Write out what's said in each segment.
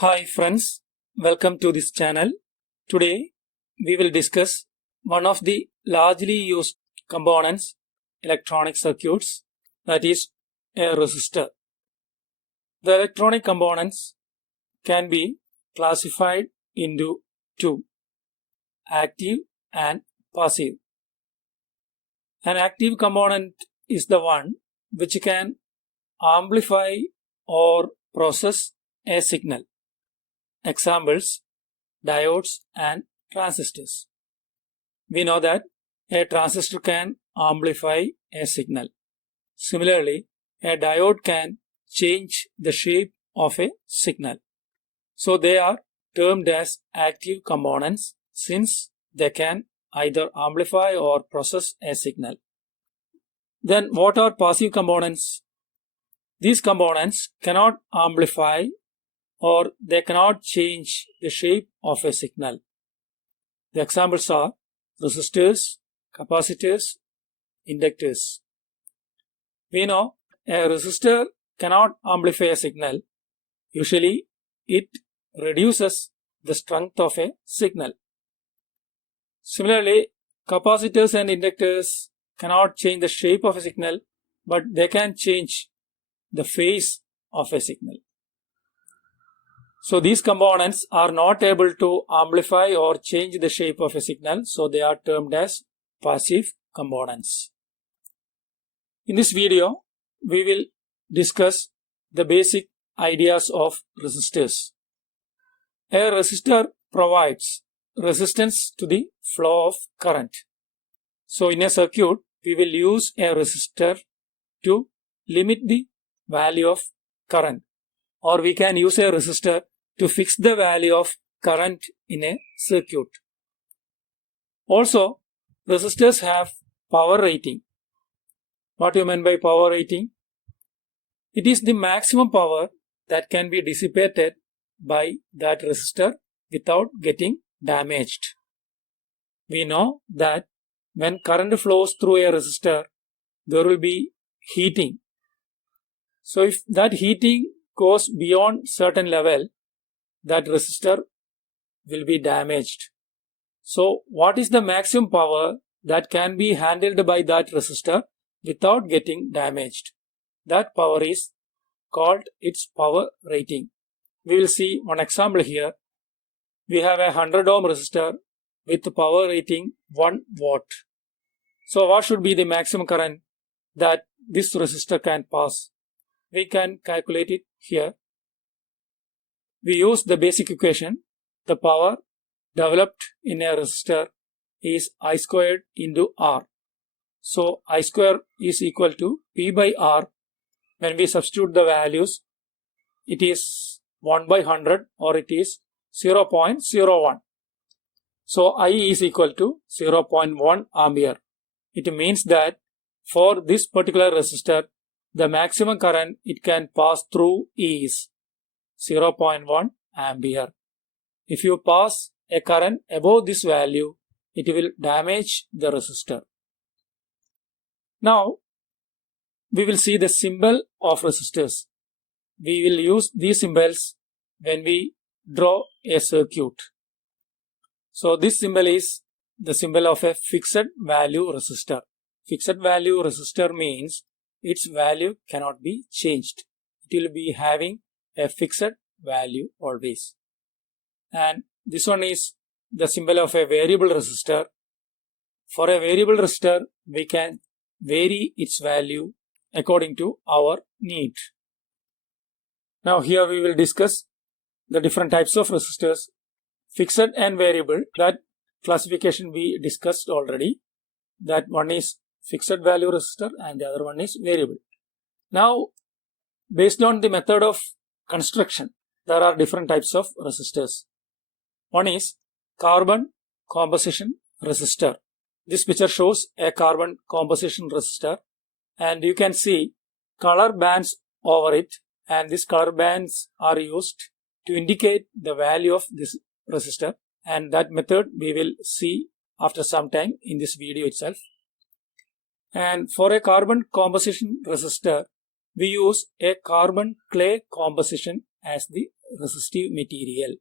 Hi friends, welcome to this channel. Today we will discuss one of the largely used components electronic circuits, that is a resistor. The electronic components can be classified into two, active and passive. An active component is the one which can amplify or process a signal. Examples: diodes and transistors. We know that a transistor can amplify a signal. Similarly, a diode can change the shape of a signal. So they are termed as active components since they can either amplify or process a signal. Then what are passive components? These components cannot amplify or they cannot change the shape of a signal. The examples are resistors, capacitors, inductors. We know a resistor cannot amplify a signal. Usually, it reduces the strength of a signal. Similarly, capacitors and inductors cannot change the shape of a signal, but they can change the phase of a signal. So these components are not able to amplify or change the shape of a signal, so they are termed as passive components. In this video, we will discuss the basic ideas of resistors. A resistor provides resistance to the flow of current. So in a circuit, we will use a resistor to limit the value of current, or we can use a resistor to fix the value of current in a circuit. Also, resistors have power rating. What do you mean by power rating? It is the maximum power that can be dissipated by that resistor without getting damaged. We know that when current flows through a resistor, there will be heating. So if that heating goes beyond certain level, that resistor will be damaged. So what is the maximum power that can be handled by that resistor without getting damaged? That power is called its power rating. We will see one example here. We have a 100 ohm resistor with power rating 1 watt. So what should be the maximum current that this resistor can pass? We can calculate it here. We use the basic equation. The power developed in a resistor is I squared into R. So I square is equal to P by R. When we substitute the values, it is 1 by 100 or it is 0.01. So I is equal to 0.1 ampere. It means that for this particular resistor, the maximum current it can pass through is 0.1 ampere. If you pass a current above this value, it will damage the resistor. Now, we will see the symbol of resistors. We will use these symbols when we draw a circuit. So this symbol is the symbol of a fixed value resistor. Fixed value resistor means its value cannot be changed. It will be having a fixed value always. And this one is the symbol of a variable resistor. For a variable resistor, we can vary its value according to our need. Now here we will discuss the different types of resistors. Fixed and variable, that classification we discussed already. That one is fixed value resistor and the other one is variable. Now, based on the method of construction, there are different types of resistors. One is carbon composition resistor. This picture shows a carbon composition resistor and you can see color bands over it, and these color bands are used to indicate the value of this resistor, and that method we will see after some time in this video itself. And for a carbon composition resistor, we use a carbon clay composition as the resistive material.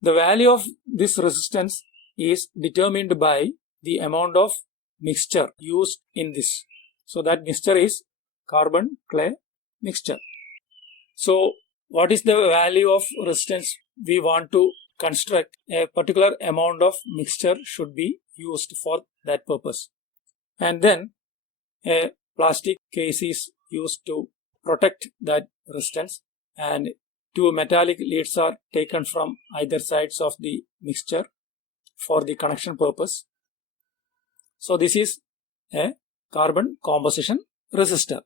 The value of this resistance is determined by the amount of mixture used in this. So that mixture is carbon clay mixture. So what is the value of resistance we want to construct? A particular amount of mixture should be used for that purpose. And then a plastic case is used to protect that resistance, and two metallic leads are taken from either sides of the mixture for the connection purpose. So this is a carbon composition resistor.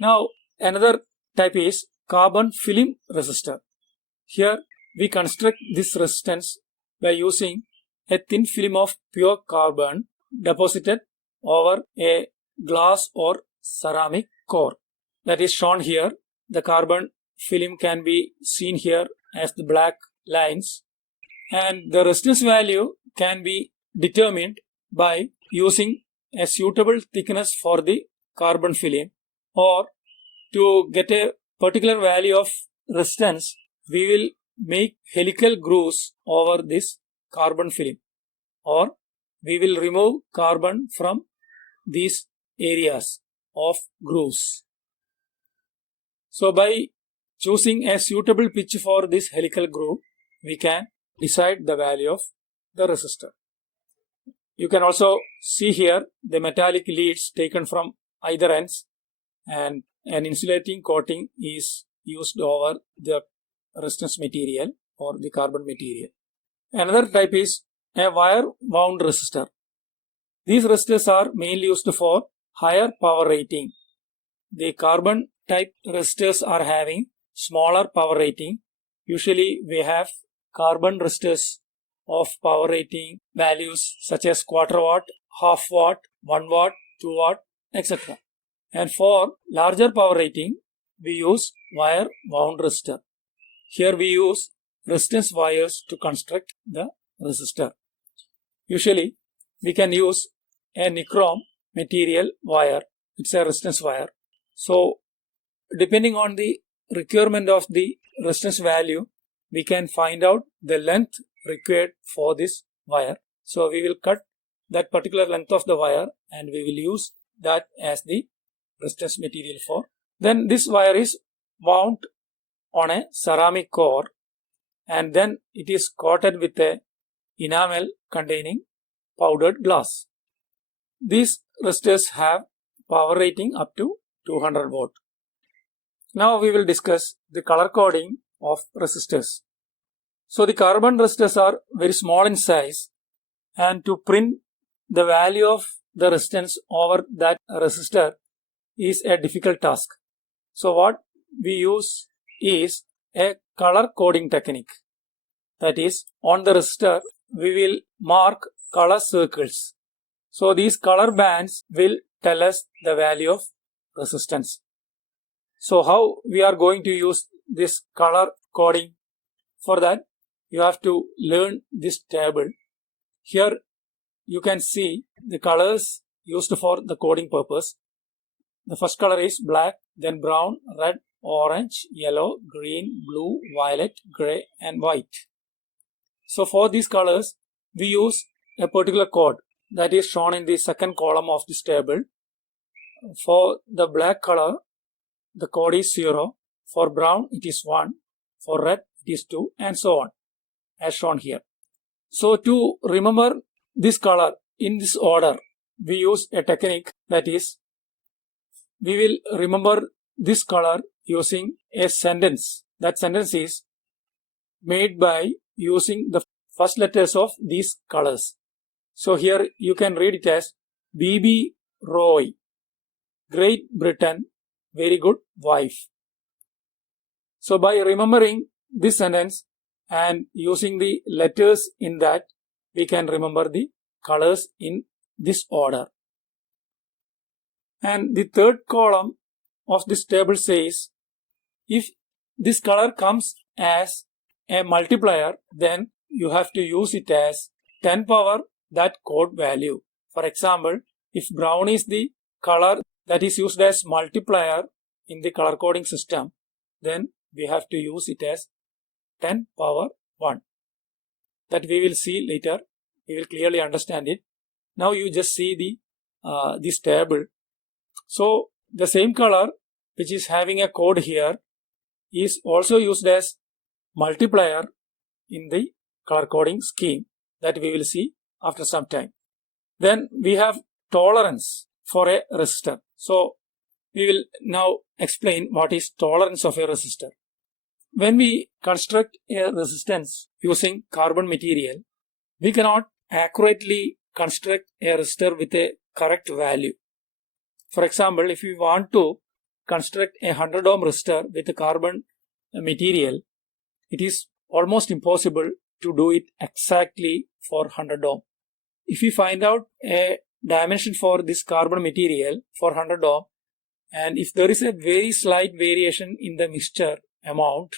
Now another type is carbon film resistor. Here we construct this resistance by using a thin film of pure carbon deposited over a glass or ceramic core. That is shown here. The carbon film can be seen here as the black lines, and the resistance value can be determined by using a suitable thickness for the carbon film, or to get a particular value of resistance we will make helical grooves over this carbon film, or we will remove carbon from these areas of grooves. So by choosing a suitable pitch for this helical groove, we can decide the value of the resistor. You can also see here the metallic leads taken from either ends, and an insulating coating is used over the resistance material or the carbon material. Another type is a wire wound resistor. These resistors are mainly used for higher power rating. The carbon type resistors are having smaller power rating. Usually we have carbon resistors of power rating values such as quarter watt, half watt, 1 watt, 2 watt, etc. And for larger power rating, we use wire wound resistor. Here we use resistance wires to construct the resistor. Usually we can use a nichrome material wire. It's a resistance wire. So depending on the requirement of the resistance value, we can find out the length required for this wire. So we will cut that particular length of the wire and we will use that as the resistance material for. Then this wire is wound on a ceramic core, and then it is coated with a enamel containing powdered glass. These resistors have power rating up to 200 watt. Now we will discuss the color coding of resistors. So the carbon resistors are very small in size, and to print the value of the resistance over that resistor is a difficult task. So what we use is a color coding technique. That is, on the resistor we will mark color circles. So these color bands will tell us the value of resistance. So how we are going to use this color coding? For that, you have to learn this table. Here you can see the colors used for the coding purpose. The first color is black, then brown, red, orange, yellow, green, blue, violet, gray, and white. So for these colors, we use a particular code that is shown in the second column of this table. For the black color, the code is 0. For brown, it is 1. For red, it is 2, and so on, as shown here. So to remember this color in this order, we use a technique, that is, we will remember this color using a sentence. That sentence is made by using the first letters of these colors. So here you can read it as B.B. Roy, Great Britain, very good wife. So by remembering this sentence and using the letters in that, we can remember the colors in this order. And the third column of this table says, if this color comes as a multiplier, then you have to use it as 10 power that code value. For example, if brown is the color that is used as multiplier in the color coding system, then we have to use it as 10 power 1. That we will see later. We will clearly understand it. Now you just see this table. So the same color which is having a code here is also used as multiplier in the color coding scheme that we will see after some time. Then we have tolerance for a resistor. So we will now explain what is tolerance of a resistor. When we construct a resistance using carbon material, we cannot accurately construct a resistor with a correct value. For example, if we want to construct a 100 ohm resistor with a carbon material, it is almost impossible to do it exactly for 100 ohm. If we find out a dimension for this carbon material for 100 ohm, and if there is a very slight variation in the mixture amount,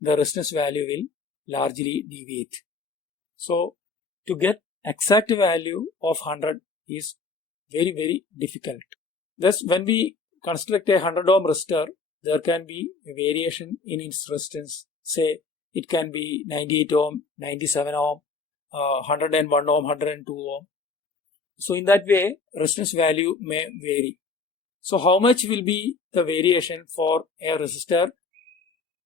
the resistance value will largely deviate. So to get exact value of 100 is very, very difficult. Thus, when we construct a 100 ohm resistor, there can be a variation in its resistance. Say it can be 98 ohm, 97 ohm, 101 ohm, 102 ohm. So in that way, resistance value may vary. So how much will be the variation for a resistor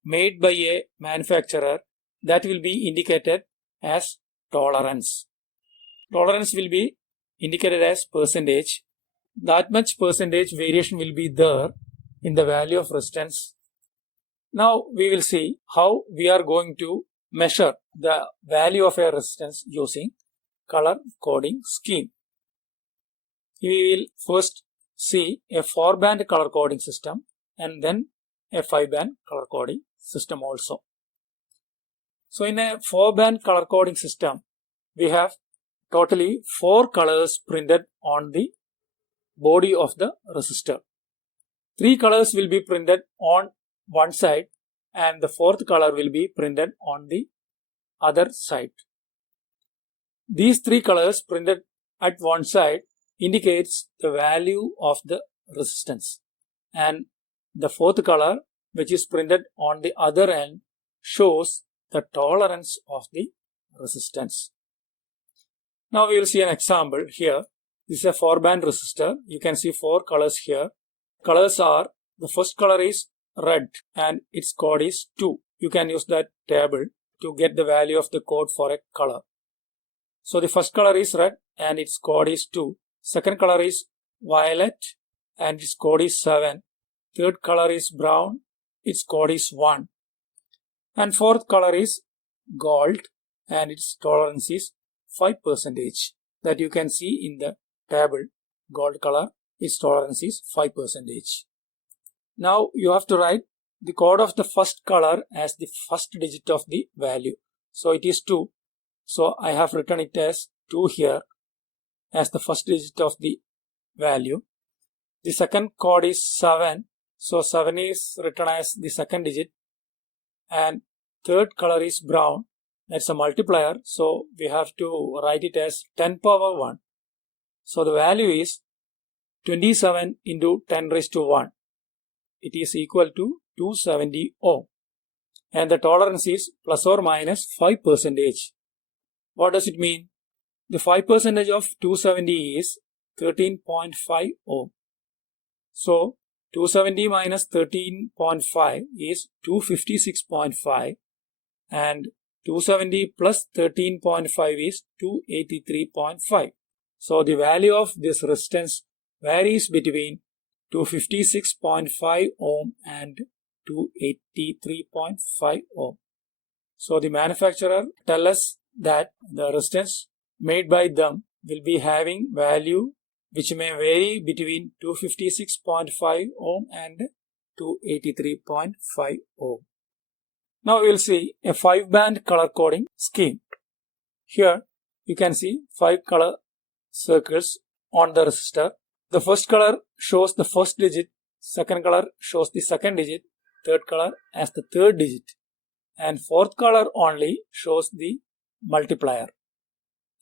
made by a manufacturer? That will be indicated as tolerance. Tolerance will be indicated as percentage. That much percentage variation will be there in the value of resistance. Now we will see how we are going to measure the value of a resistance using color coding scheme. We will first see a 4-band color coding system and then a 5-band color coding system also. So in a 4-band color coding system, we have totally 4 colors printed on the body of the resistor. 3 colors will be printed on one side and the 4th color will be printed on the other side. These 3 colors printed at one side indicates the value of the resistance, and the 4th color, which is printed on the other end, shows the tolerance of the resistance. Now we will see an example here. This is a 4-band resistor. You can see 4 colors here. Colors are, the first color is red and its code is 2. You can use that table to get the value of the code for a color. So the first color is red and its code is 2. Second color is violet and its code is 7. Third color is brown, its code is 1. And fourth color is gold and its tolerance is 5%. That you can see in the table. Gold color, its tolerance is 5%. Now you have to write the code of the first color as the first digit of the value. So it is 2. So I have written it as 2 here as the first digit of the value. The second code is 7. So 7 is written as the second digit. And third color is brown. That's a multiplier. So we have to write it as 10 power 1. So the value is 27 into 10 raised to 1. It is equal to 270 ohm. And the tolerance is plus or minus 5%. What does it mean? The 5% of 270 is 13.5 ohm. So 270 minus 13.5 is 256.5 and 270 plus 13.5 is 283.5. So the value of this resistance varies between 256.5 ohm and 283.5 ohm. So the manufacturer tells us that the resistance made by them will be having value which may vary between 256.5 ohm and 283.5 ohm. Now we will see a 5-band color coding scheme. Here you can see 5 color circles on the resistor. The first color shows the first digit, second color shows the second digit, third color as the third digit, and fourth color only shows the multiplier.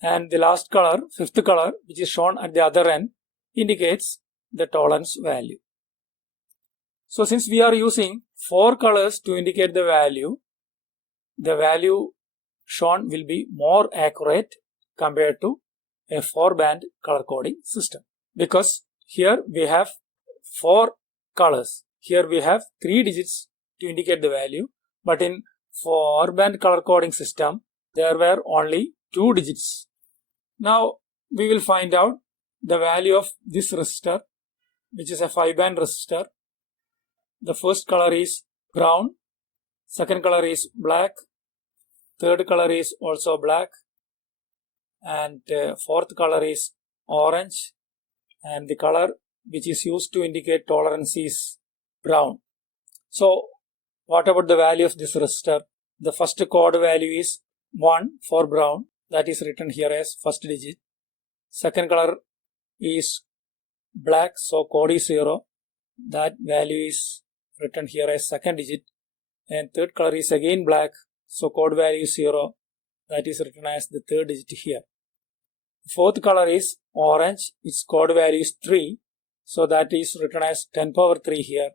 And the last color, fifth color, which is shown at the other end, indicates the tolerance value. So since we are using 4 colors to indicate the value, the value shown will be more accurate compared to a 4-band color coding system, because here we have 4 colors. Here we have 3 digits to indicate the value, but in 4-band color coding system there were only 2 digits. Now we will find out the value of this resistor, which is a 5-band resistor. The first color is brown, second color is black, third color is also black, and fourth color is orange, and the color which is used to indicate tolerance is brown. So what about the value of this resistor? The first code value is 1 for brown, that is written here as first digit. Second color is black, so code is 0, that value is written here as second digit. And third color is again black, so code value is 0, that is written as the third digit here. Fourth color is orange, its code value is 3, so that is written as 10 power 3 here.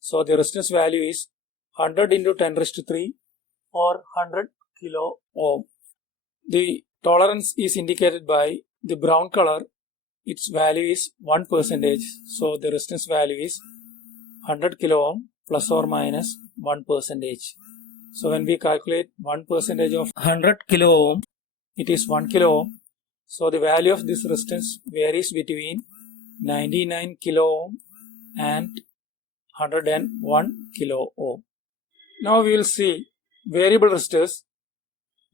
So the resistance value is 100 into 10 raised to 3 or 100 kilo ohm. The tolerance is indicated by the brown color, its value is 1%, so the resistance value is 100 kilo ohm plus or minus 1%. So when we calculate 1% of 100 kilo ohm, it is 1 kilo ohm. So the value of this resistance varies between 99 kilo ohm and 101 kilo ohm. Now we will see variable resistors.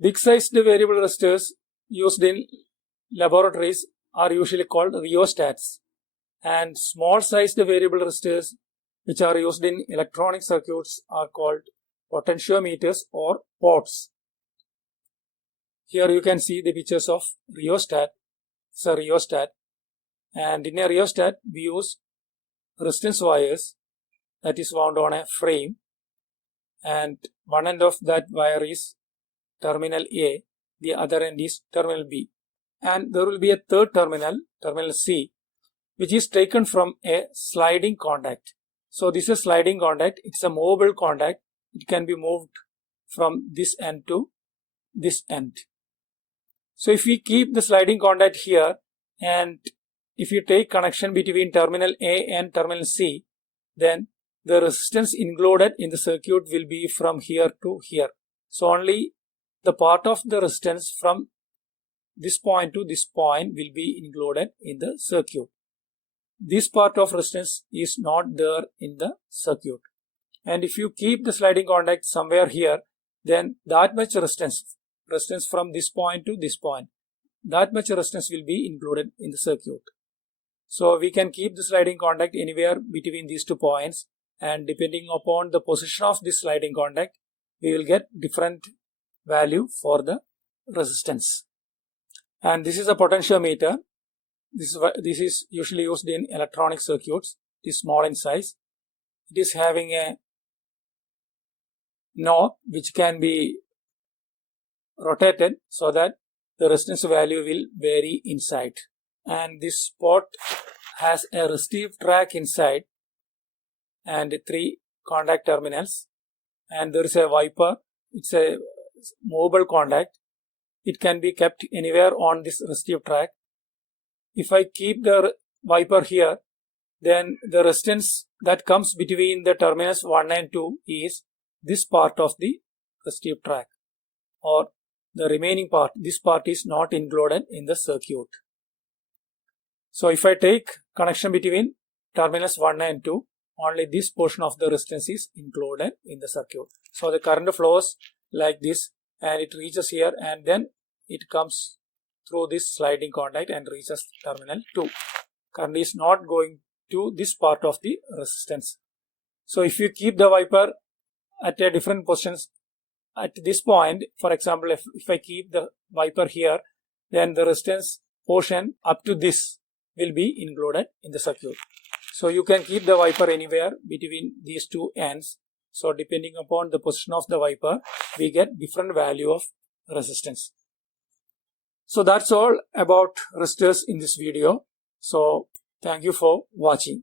Big sized variable resistors used in laboratories are usually called rheostats, and small sized variable resistors which are used in electronic circuits are called potentiometers or pots. Here you can see the pictures of rheostat. It's a rheostat, and in a rheostat we use resistance wires that is wound on a frame, and one end of that wire is terminal A, the other end is terminal B, and there will be a third terminal, terminal C, which is taken from a sliding contact. So this is sliding contact, it's a movable contact, it can be moved from this end to this end. So if we keep the sliding contact here, and if you take connection between terminal A and terminal C, then the resistance included in the circuit will be from here to here. So only the part of the resistance from this point to this point will be included in the circuit. This part of resistance is not there in the circuit. And if you keep the sliding contact somewhere here, then that much resistance from this point to this point, that much resistance will be included in the circuit. So we can keep the sliding contact anywhere between these 2 points, and depending upon the position of this sliding contact, we will get different value for the resistance. And this is a potentiometer. This is usually used in electronic circuits. It is small in size. It is having a knob which can be rotated so that the resistance value will vary inside. And this pot has a resistive track inside and 3 contact terminals, and there is a wiper. It's a movable contact. It can be kept anywhere on this resistive track. If I keep the wiper here, then the resistance that comes between the terminals 1 and 2 is this part of the resistive track, or the remaining part. This part is not included in the circuit. So if I take connection between terminals 1 and 2, only this portion of the resistance is included in the circuit. So the current flows like this, and it reaches here, and then it comes through this sliding contact and reaches terminal 2. Current is not going to this part of the resistance. So if you keep the wiper at a different positions at this point, for example, if I keep the wiper here, then the resistance portion up to this will be included in the circuit. So you can keep the wiper anywhere between these 2 ends. So depending upon the position of the wiper, we get different value of resistance. So that's all about resistors in this video. So thank you for watching.